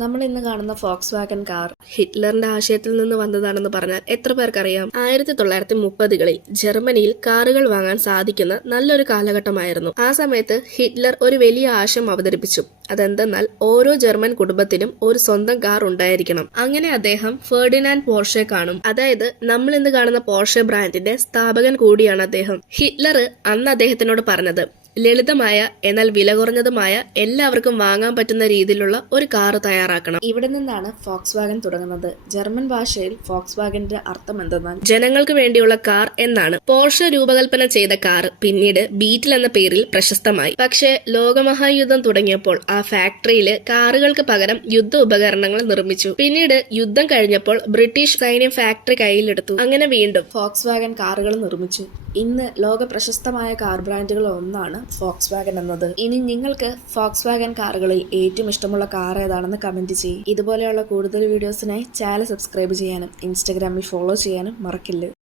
നമ്മൾ ഇന്ന് കാണുന്ന ഫോക്സ് വാഗൻ കാർ ഹിറ്റ്ലറിന്റെ ആശയത്തിൽ നിന്ന് വന്നതാണെന്ന് പറഞ്ഞാൽ എത്ര പേർക്കറിയാം? 1930കളിൽ ജർമ്മനിയിൽ കാറുകൾ വാങ്ങാൻ സാധിക്കുന്ന നല്ലൊരു കാലഘട്ടമായിരുന്നു. ആ സമയത്ത് ഹിറ്റ്ലർ ഒരു വലിയ ആശയം അവതരിപ്പിച്ചു. അതെന്തെന്നാൽ ഓരോ ജർമ്മൻ കുടുംബത്തിനും ഒരു സ്വന്തം കാർ ഉണ്ടായിരിക്കണം. അങ്ങനെ അദ്ദേഹം ഫെർഡിനാൻഡ് പോർഷെ കാണും. അതായത് നമ്മൾ ഇന്ന് കാണുന്ന പോർഷെ ബ്രാൻഡിന്റെ സ്ഥാപകൻ കൂടിയാണ് അദ്ദേഹം. ഹിറ്റ്ലർ അന്ന് അദ്ദേഹത്തിനോട് പറഞ്ഞത്, ലളിതമായ എന്നാൽ വില കുറഞ്ഞതുമായ എല്ലാവർക്കും വാങ്ങാൻ പറ്റുന്ന രീതിയിലുള്ള ഒരു കാർ തയ്യാറാക്കണം. ഇവിടെ നിന്നാണ് ഫോക്സ് വാഗൻ തുടങ്ങുന്നത്. ജർമ്മൻ ഭാഷയിൽ ഫോക്സ് വാഗന്റെ അർത്ഥം എന്തെന്നാൽ ജനങ്ങൾക്ക് വേണ്ടിയുള്ള കാർ എന്നാണ്. പോർഷെ രൂപകൽപ്പന ചെയ്ത കാർ പിന്നീട് ബീറ്റിൽ എന്ന പേരിൽ പ്രശസ്തമായി. പക്ഷേ ലോകമഹായുദ്ധം തുടങ്ങിയപ്പോൾ ആ ഫാക്ടറിയില് കാറുകൾക്ക് പകരം യുദ്ധ ഉപകരണങ്ങൾ നിർമ്മിച്ചു. പിന്നീട് യുദ്ധം കഴിഞ്ഞപ്പോൾ ബ്രിട്ടീഷ് സൈന്യം ഫാക്ടറി കയ്യിലെടുത്തു. അങ്ങനെ വീണ്ടും ഫോക്സ് വാഗൻ കാറുകൾ നിർമ്മിച്ചു. ഇന്ന് ലോക പ്രശസ്തമായ കാർ ബ്രാൻഡുകൾ ഒന്നാണ് ഫോക്സ് വാഗൻ എന്നത്. ഇനി നിങ്ങൾക്ക് ഫോക്സ് വാഗൻ കാറുകളിൽ ഏറ്റവും ഇഷ്ടമുള്ള കാർ ഏതാണെന്ന് കമന്റ് ചെയ്യും. ഇതുപോലെയുള്ള കൂടുതൽ വീഡിയോസിനായി ചാനൽ സബ്സ്ക്രൈബ് ചെയ്യാനും ഇൻസ്റ്റഗ്രാമിൽ ഫോളോ ചെയ്യാനും മറക്കില്ല.